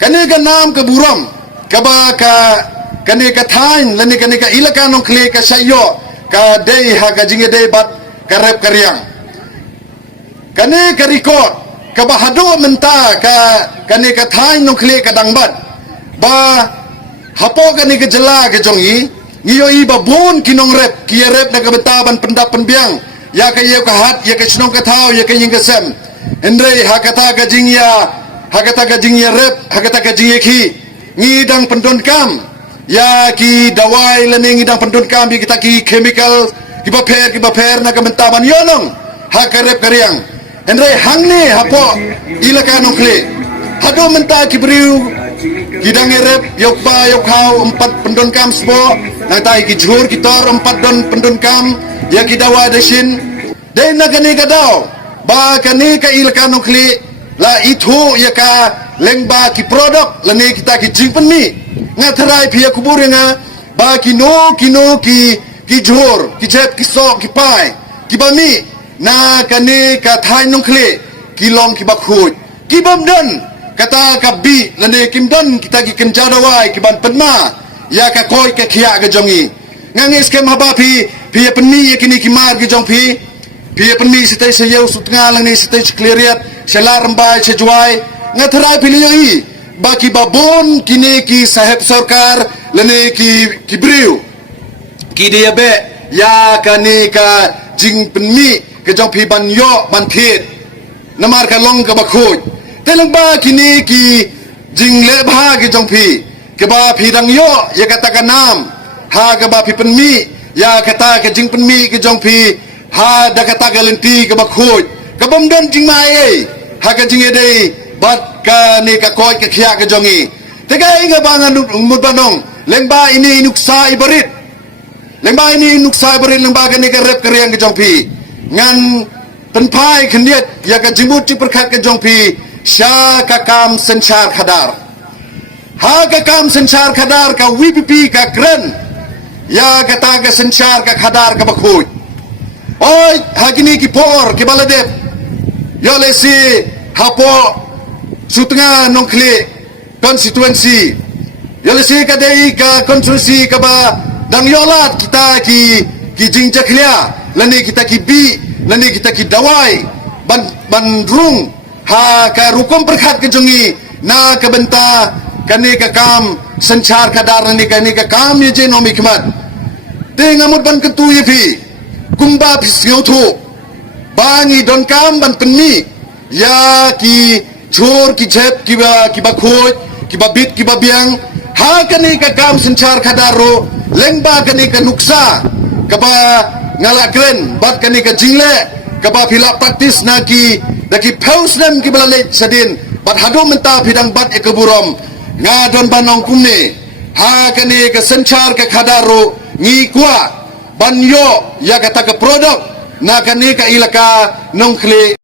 kani ka nam ka buram ka ba ka kani ka thain lani kani ka ilaka nong kle ka sayo ka dei ha ka jinge dei bat ka rep karyang kani ka record ka ba hado menta ka kani ka thain nong kle ka dangbat ba hapo kani ka jela ka jongi ngiyo iba bon kinong rep kia rep na ka betaban pendapan biang ya ka yeu ka hat ya ka snong ka thau ya ka ying ka sem Hendrei hakata gajingya rep hakata gajingya ki ngidang pendon kam ya ki dawai lani ngidang pendon kam bi kita ki chemical ki baper na kamentaban yonong hakarep karyang Hendrei hangne hapo ilaka nongkle hado menta ki briu gidang rep yokba yokhau 4 pendon kam spo nang tai ki jhur ki tor 4 don pendon kam ya ki dawai desin den na kani kadau ba kani ka ilaka nongkli la itu ya ka lengba ki produk lani kita ki jingpen mi ngatherai phia kubur nga ba kino ki jhor ki jet ki sok ki pai ki bami na kani ka thai nongkli ki long ki bakhuj ki bamdan kata ka bi lani kimdan kita ki kenjadawai ki ban penma ya ka koi ka khia ga jongi ngangis kem haba phi penmi ya kini ki mar ki jong phi Pia penmi sitai sayau sutnga lang ni sitai cleariat selar rembai sejuai ngatherai pilih baki babon kini ki sahib sarkar lene ki briu ki dia be ya kani ka jing penmi ke jong pi ban yo ban phit namar ka long ka bakhoj telang ba kini ki jing le bha ke jong pi ke ba phi dang yo ya kata ka nam ha ka ba pi penmi ya kata ka jing penmi ke jong pi ha da kata galenti ka bakhoj ka bomdan jing mai ha ka jing edei bat ka ni ka koi ka khia ka jongi tegai nga bangan mudbanong lengba ini nuksa ibarit lengba lengba ka ni ka rep karyang ka jongpi ngan penpai khniet ya ka jimut ti perkhat ka jongpi sha ka kam sanchar khadar ha ka kam sanchar khadar ka vpp ka kren ya ka ta ka sanchar ka khadar ka bakhoj oi hagini ki por ki baladep yo lesi hapo sutnga nongkle constituency yo lesi kadai ka konstruksi ka ba dang yolat kita ki jingjaklia lani kita ki bi lani kita ki dawai ban rung ha ka rukum perkhat ke jongi na ka benta kani ka kam sanchar kadar ni kani ka kam ye je nomi khmat te ngamut ban ketu ye phi kumba pisngau thu bangi don kam ban penmi ya ki chor ki jep ki ba khoj ki ba bit ki ba biang ha kani ka kam sanchar khadaro lengba kani ka nuksa ka ba ngalakren bat kani ka jingle ka ba phila praktis na ki daki pausnem ki balale sadin bat hado menta phidang bat ekaburom nga don banong kumne ha kani ka sanchar ka khadaro ngi kwa banyo ya kata ke produk na kani ka ilaka nongkle